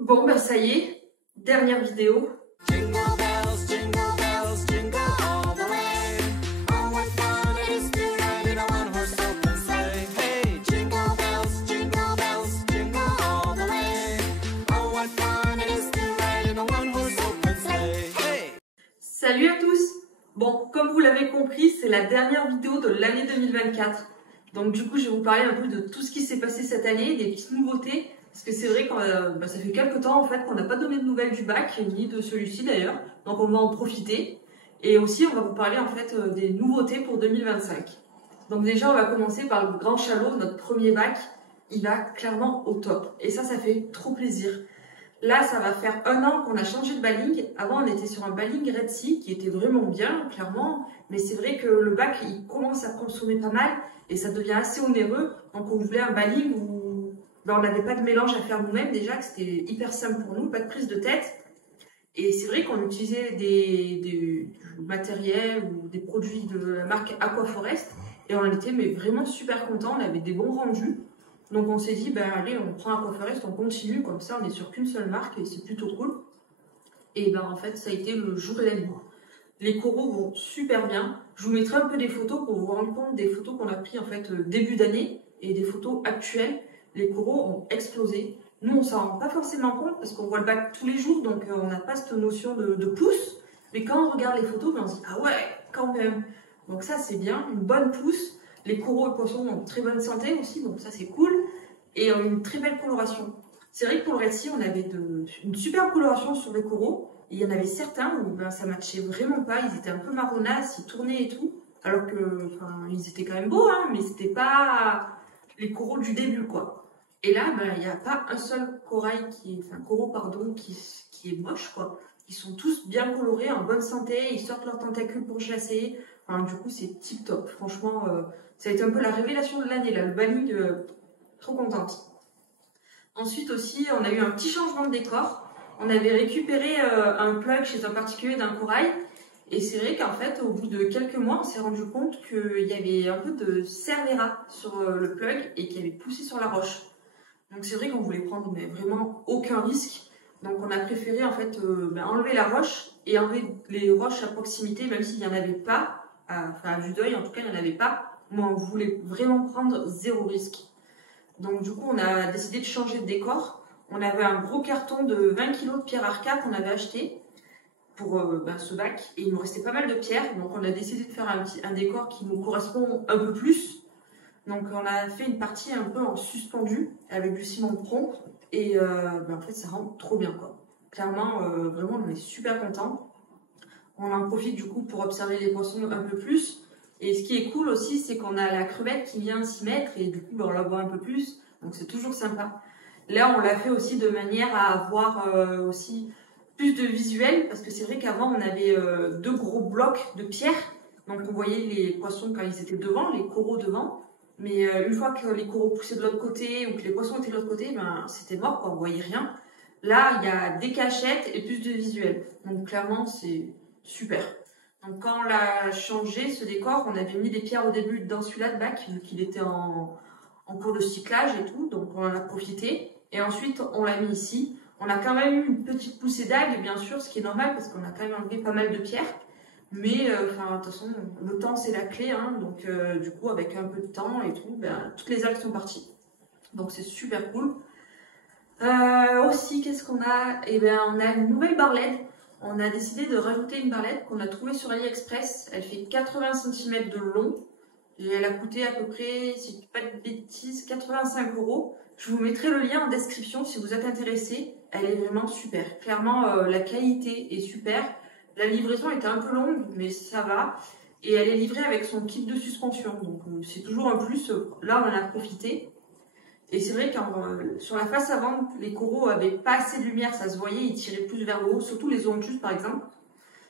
Bon, bah ça y est, dernière vidéo. Jingle bells, jingle all the way. Oh, what fun it is to ride in a one-horse open sleigh. Hey, jingle bells, jingle all the way. Oh, what fun it is to ride in a one-horse open sleigh. Hey! Salut à tous! Bon, comme vous l'avez compris, c'est la dernière vidéo de l'année 2024. Donc du coup, je vais vous parler un peu de tout ce qui s'est passé cette année, des petites nouveautés. Parce que c'est vrai que ça fait quelques temps en fait qu'on n'a pas donné de nouvelles du bac, ni de celui-ci d'ailleurs. Donc on va en profiter. Et aussi, on va vous parler en fait des nouveautés pour 2025. Donc déjà, on va commencer par le Grand Chalot, notre premier bac. Il va clairement au top. Et ça fait trop plaisir. Là, ça va faire 1 an qu'on a changé de balling. Avant, on était sur un balling Red Sea qui était vraiment bien, clairement. Mais c'est vrai que le bac, il commence à consommer pas mal et ça devient assez onéreux. Donc, on voulait un balling où on n'avait pas de mélange à faire nous-mêmes déjà, que c'était hyper simple pour nous, pas de prise de tête. Et c'est vrai qu'on utilisait du matériel ou des produits de la marque Aquaforest et on en était mais vraiment super contents. On avait des bons rendus. Donc on s'est dit, ben allez, on prend Aquaforest, on continue, comme ça on est sur qu'une seule marque et c'est plutôt cool. Et ben en fait, ça a été le jour et la nuit. Les coraux vont super bien. Je vous mettrai un peu des photos pour vous rendre compte des photos qu'on a prises en fait début d'année et des photos actuelles. Les coraux ont explosé. Nous, on s'en rend pas forcément compte parce qu'on voit le bac tous les jours, donc on n'a pas cette notion de pouce. Mais quand on regarde les photos, on se dit, ah ouais, quand même. Donc ça, c'est bien, une bonne pousse. Les coraux et poissons ont très bonne santé aussi, donc ça, c'est cool. Et une très belle coloration. C'est vrai que pour le Red Sea, on avait une super coloration sur les coraux. Et il y en avait certains où ça matchait vraiment pas. Ils étaient un peu marronasses, ils tournaient et tout. Alors que, ils étaient quand même beaux, hein, mais c'était pas les coraux du début, quoi. Et là, il n'y a pas un seul coraux, qui est moche, quoi. Ils sont tous bien colorés, en bonne santé, ils sortent leurs tentacules pour chasser. Du coup, c'est tip top. Franchement, ça a été un peu la révélation de l'année, là, le balling, trop contente. Ensuite aussi, on a eu un petit changement de décor. On avait récupéré un plug chez un particulier d'un corail. Et c'est vrai qu'en fait, au bout de quelques mois, on s'est rendu compte qu'il y avait un peu de cervera sur le plug et qu'il avait poussé sur la roche. Donc c'est vrai qu'on voulait prendre mais vraiment aucun risque. Donc on a préféré en fait enlever la roche et enlever les roches à proximité, même s'il n'y en avait pas, à vue d'œil en tout cas il n'y en avait pas. Moi on voulait vraiment prendre zéro risque. Donc du coup on a décidé de changer de décor. On avait un gros carton de 20 kg de pierre arca qu'on avait acheté pour ce bac et il nous restait pas mal de pierres. Donc on a décidé de faire un décor qui nous correspond un peu plus. Donc on a fait une partie un peu en suspendu avec du ciment de plomb et en fait ça rend trop bien quoi. Clairement, vraiment on est super contents. On en profite du coup pour observer les poissons un peu plus. Et ce qui est cool aussi, c'est qu'on a la crevette qui vient s'y mettre et du coup on la voit un peu plus. Donc c'est toujours sympa. Là on l'a fait aussi de manière à avoir aussi plus de visuel parce que c'est vrai qu'avant on avait 2 gros blocs de pierre. Donc on voyait les poissons quand ils étaient devant, les coraux devant. Mais une fois que les coraux poussaient de l'autre côté ou que les poissons étaient de l'autre côté, c'était mort, quoi, on voyait rien. Là, il y a des cachettes et plus de visuel. Donc clairement, c'est super. Donc quand on l'a changé, ce décor, on avait mis des pierres au début dans celui-là de bac, vu qu'il était en cours de cyclage et tout, donc on en a profité. Et ensuite, on l'a mis ici. On a quand même eu une petite poussée d'algues, bien sûr, ce qui est normal parce qu'on a quand même enlevé pas mal de pierres. Mais de toute façon, le temps c'est la clé, hein, donc du coup avec un peu de temps et tout, toutes les algues sont parties. Donc c'est super cool. Aussi, qu'est-ce qu'on a? On a une nouvelle barlette. On a décidé de rajouter une barlette qu'on a trouvée sur AliExpress. Elle fait 80 cm de long. Et elle a coûté à peu près, si je dis pas de bêtises, 85 €. Je vous mettrai le lien en description si vous êtes intéressé. Elle est vraiment super. Clairement, la qualité est super. La livraison était un peu longue, mais ça va. Et elle est livrée avec son kit de suspension. Donc c'est toujours un plus. Là, on en a profité. Et c'est vrai que sur la face avant, les coraux avaient pas assez de lumière. Ça se voyait, ils tiraient plus vers le haut. Surtout les ontus, par exemple.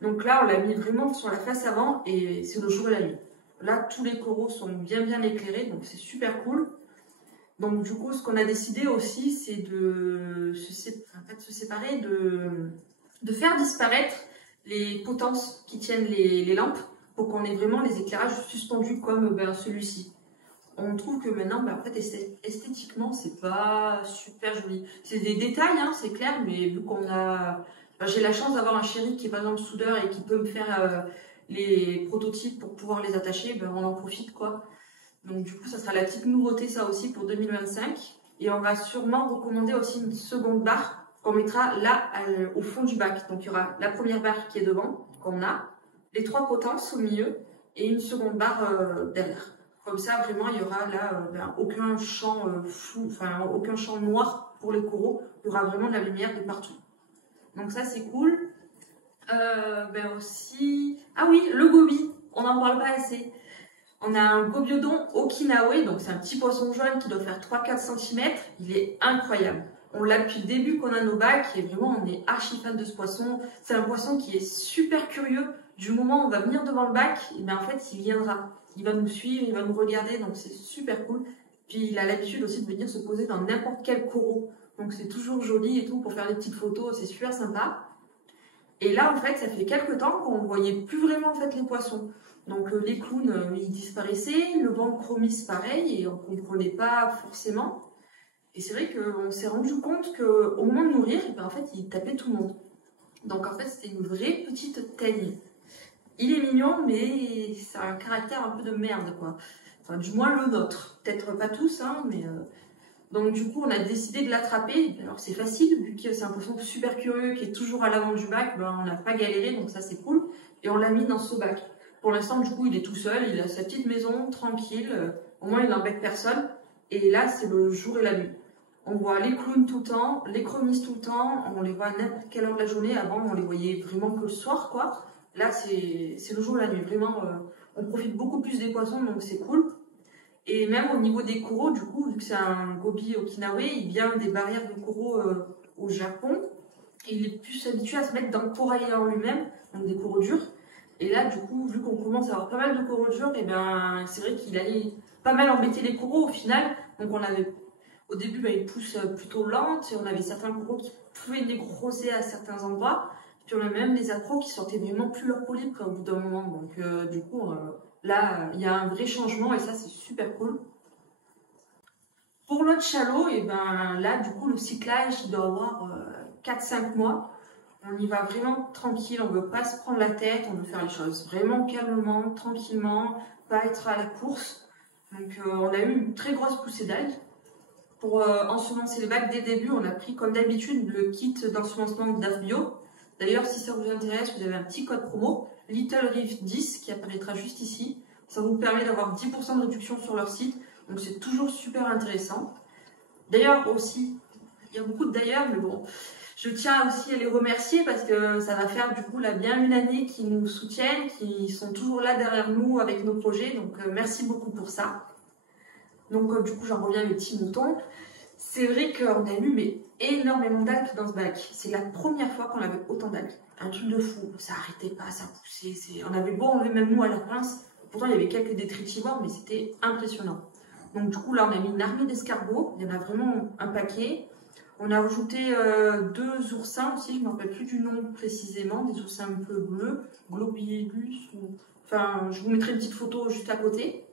Donc là, on l'a mis vraiment sur la face avant et c'est le jour et la nuit. Là, tous les coraux sont bien éclairés. Donc c'est super cool. Donc du coup, ce qu'on a décidé aussi, c'est de se séparer, de faire disparaître les potences qui tiennent les lampes pour qu'on ait vraiment les éclairages suspendus comme celui-ci. on trouve que maintenant, en fait, esthétiquement, c'est pas super joli. C'est des détails, hein, c'est clair, mais vu qu'on a... j'ai la chance d'avoir un chéri qui est par exemple soudeur et qui peut me faire les prototypes pour pouvoir les attacher, ben, on en profite, quoi. Donc du coup, ça sera la petite nouveauté, ça aussi, pour 2025. Et on va sûrement recommander aussi une seconde barre qu'on mettra là, au fond du bac. Donc il y aura la première barre qui est devant, qu'on a, les 3 potences au milieu, et une seconde barre derrière. Comme ça, vraiment, il y aura là aucun champ flou, enfin aucun champ noir pour les coraux. Il y aura vraiment de la lumière de partout. Donc ça, c'est cool. Aussi... Ah oui, le goby, on n'en parle pas assez. On a un gobiodon okinawa, donc c'est un petit poisson jaune qui doit faire 3-4 cm. Il est incroyable. On l'a depuis le début qu'on a nos bacs et vraiment on est archi fan de ce poisson. C'est un poisson qui est super curieux. Du moment où on va venir devant le bac, et bien en fait il viendra. Il va nous suivre, il va nous regarder, donc c'est super cool. Puis il a l'habitude aussi de venir se poser dans n'importe quel coraux. Donc c'est toujours joli et tout pour faire des petites photos, c'est super sympa. Et là en fait ça fait quelques temps qu'on ne voyait plus vraiment en fait les poissons. Donc les clowns ils disparaissaient, le ventre chromis pareil et on ne comprenait pas forcément. Et c'est vrai qu'on s'est rendu compte qu'au moment de nourrir, en fait il tapait tout le monde. Donc en fait c'était une vraie petite teigne. Il est mignon mais c'est un caractère un peu de merde quoi. Enfin du moins le nôtre. Peut-être pas tous hein mais... Donc du coup on a décidé de l'attraper. Alors c'est facile vu que c'est un poisson super curieux qui est toujours à l'avant du bac, ben, on n'a pas galéré donc ça c'est cool. Et on l'a mis dans ce bac. Pour l'instant, du coup, il est tout seul, il a sa petite maison, tranquille, au moins il n'embête personne. Et là, c'est le jour et la nuit. On voit les clowns tout le temps, les chromis tout le temps, on les voit à n'importe quelle heure de la journée. Avant, on les voyait vraiment que le soir, quoi. Là, c'est le jour et la nuit. Vraiment, on profite beaucoup plus des poissons, donc c'est cool. Et même au niveau des coraux, du coup, vu que c'est un goby okinawa, il vient des barrières de coraux au Japon. Et il est plus habitué à se mettre dans le corail en lui-même, donc des coraux durs. Et là, du coup, vu qu'on commence à avoir pas mal de coraux durs, et ben, c'est vrai qu'il allait pas mal embêter les coraux au final. Donc on avait, au début, une pousse plutôt lente, et on avait certains coraux qui pouvaient nécroser à certains endroits. Puis on a même des accros qui sortaient vraiment plus leur polype au bout d'un moment. Donc du coup, là, il y a un vrai changement et ça, c'est super cool. Pour notre chalot, et ben là, du coup, le cyclage, il doit avoir 4-5 mois. On y va vraiment tranquille, on ne veut pas se prendre la tête, on veut faire les choses vraiment calmement, tranquillement, pas être à la course. Donc on a eu une très grosse poussée d'algues. Pour ensemencer le bac dès le début, on a pris comme d'habitude le kit d'ensemencement DAF Bio. D'ailleurs, si ça vous intéresse, vous avez un petit code promo, Little Reef 10, qui apparaîtra juste ici. Ça vous permet d'avoir 10% de réduction sur leur site, donc c'est toujours super intéressant. D'ailleurs aussi, il y a beaucoup de d'ailleurs, mais bon... Je tiens aussi à les remercier parce que ça va faire du coup là bien une année qu'ils nous soutiennent, qui sont toujours là derrière nous avec nos projets. Donc merci beaucoup pour ça. Donc du coup j'en reviens à mes petits moutons. C'est vrai qu'on a eu mais énormément d'algues dans ce bac. C'est la première fois qu'on avait autant d'algues. Un truc de fou. Ça arrêtait pas, ça poussait. On avait beau enlever même nous à la pince. Pourtant il y avait quelques détritivores mais c'était impressionnant. Donc du coup là on a mis une armée d'escargots. Il y en a vraiment un paquet. On a ajouté 2 oursins aussi, je ne me rappelle plus du nom précisément, des oursins un peu bleus, Globulus, enfin je vous mettrai une petite photo juste à côté.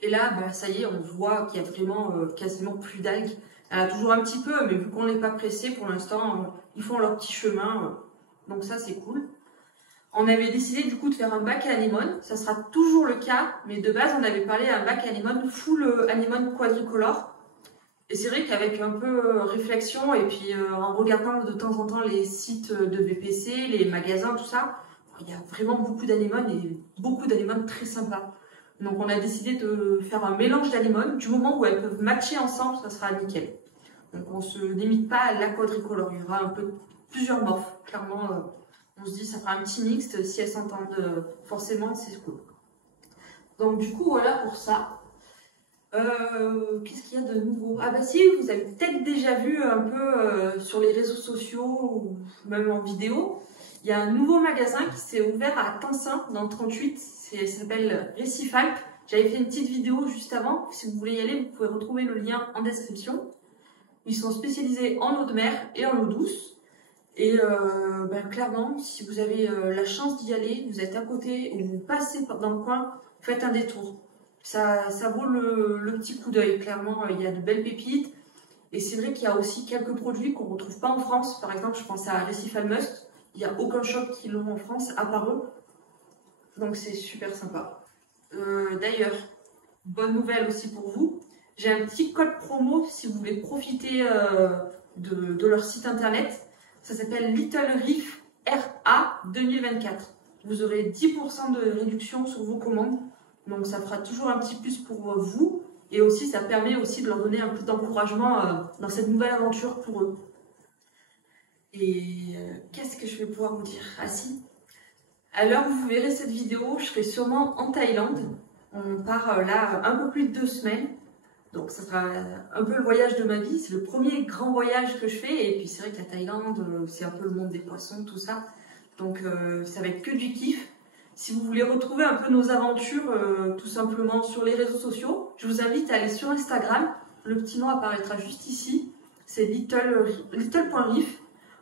Et là, bah, ça y est, on voit qu'il y a vraiment quasiment plus d'algues. Il y en a toujours un petit peu, mais vu qu'on n'est pas pressé pour l'instant, ils font leur petit chemin, donc ça c'est cool. On avait décidé du coup de faire un bac à anémone, ça sera toujours le cas, mais de base on avait parlé d'un bac à anémone full anémone quadricolore. Et c'est vrai qu'avec un peu réflexion et puis en regardant de temps en temps les sites de VPC, les magasins, tout ça, il y a vraiment beaucoup d'anémones et beaucoup d'anémones très sympas. Donc on a décidé de faire un mélange d'anémones. Du moment où elles peuvent matcher ensemble, ça sera nickel. Donc on se limite pas à la quadricolore, il y aura un peu plusieurs morphes. Clairement, on se dit ça fera un petit mixte, si elles s'entendent forcément, c'est cool. Donc du coup voilà pour ça. Qu'est-ce qu'il y a de nouveau? Ah bah si, vous avez peut-être déjà vu un peu sur les réseaux sociaux ou même en vidéo, il y a un nouveau magasin qui s'est ouvert à Tencin dans le 38, ça s'appelle Récifalp. J'avais fait une petite vidéo juste avant, si vous voulez y aller, vous pouvez retrouver le lien en description. Ils sont spécialisés en eau de mer et en eau douce. Et clairement, si vous avez la chance d'y aller, vous êtes à côté ou vous passez dans le coin, faites un détour. Ça vaut le petit coup d'œil, clairement. Il y a de belles pépites. Et c'est vrai qu'il y a aussi quelques produits qu'on ne retrouve pas en France. Par exemple, je pense à Récif Almust. Il n'y a aucun shop qui l'ont en France, à part eux. Donc c'est super sympa. D'ailleurs, bonne nouvelle aussi pour vous. J'ai un petit code promo si vous voulez profiter de leur site internet. Ça s'appelle Little Reef RA 2024. Vous aurez 10% de réduction sur vos commandes. Donc ça fera toujours un petit plus pour vous. Et aussi ça permet aussi de leur donner un peu d'encouragement dans cette nouvelle aventure pour eux. Et qu'est-ce que je vais pouvoir vous dire? Ah si, à l'heure où vous verrez cette vidéo, je serai sûrement en Thaïlande. On part là un peu plus de 2 semaines. Donc ça sera un peu le voyage de ma vie. C'est le premier grand voyage que je fais. Et puis c'est vrai que la Thaïlande, c'est un peu le monde des poissons, tout ça. Donc ça va être que du kiff. Si vous voulez retrouver un peu nos aventures tout simplement sur les réseaux sociaux, je vous invite à aller sur Instagram. Le petit nom apparaîtra juste ici. C'est little.reef.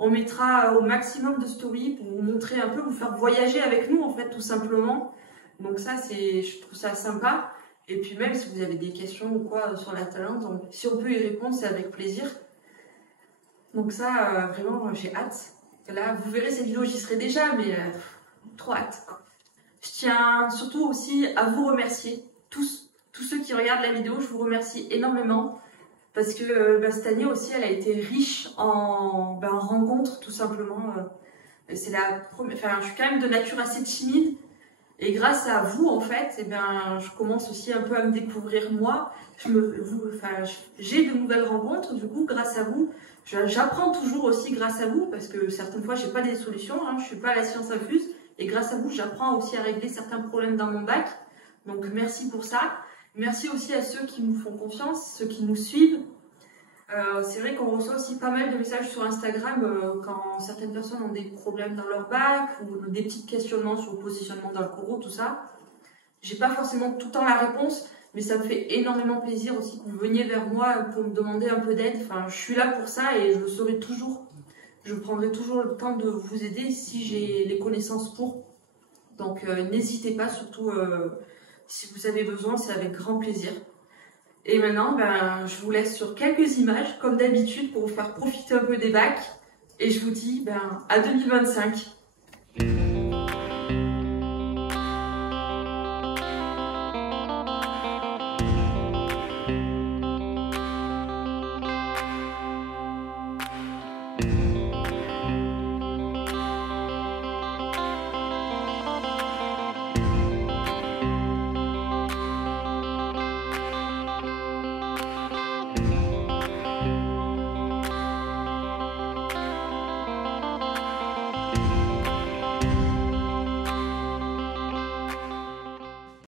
On mettra au maximum de stories pour vous montrer un peu, vous faire voyager avec nous en fait tout simplement. Donc ça, je trouve ça sympa. Et puis même si vous avez des questions ou quoi sur la Thaïlande, donc, si on peut y répondre, c'est avec plaisir. Donc ça, vraiment, j'ai hâte. Là, vous verrez cette vidéo, j'y serai déjà, mais trop hâte. Je tiens surtout aussi à vous remercier, tous ceux qui regardent la vidéo, je vous remercie énormément. Parce que cette année aussi, elle a été riche en rencontres, tout simplement. C'est la première. Enfin, je suis quand même de nature assez timide. Et grâce à vous, en fait, je commence aussi un peu à me découvrir moi. J'ai de nouvelles rencontres, du coup, grâce à vous. J'apprends toujours aussi grâce à vous, parce que certaines fois, j'ai pas des solutions. Je suis pas à la science infuse. Et grâce à vous, j'apprends aussi à régler certains problèmes dans mon bac. Donc, merci pour ça. Merci aussi à ceux qui nous font confiance, ceux qui nous suivent. C'est vrai qu'on reçoit aussi pas mal de messages sur Instagram quand certaines personnes ont des problèmes dans leur bac ou des petits questionnements sur le positionnement dans le coraux, tout ça. J'ai pas forcément tout le temps la réponse, mais ça me fait énormément plaisir aussi que vous veniez vers moi pour me demander un peu d'aide. Enfin, je suis là pour ça et je le saurai toujours. Je prendrai toujours le temps de vous aider si j'ai les connaissances pour. Donc n'hésitez pas, surtout si vous avez besoin, c'est avec grand plaisir. Et maintenant, je vous laisse sur quelques images, comme d'habitude, pour vous faire profiter un peu des bacs. Et je vous dis à 2025.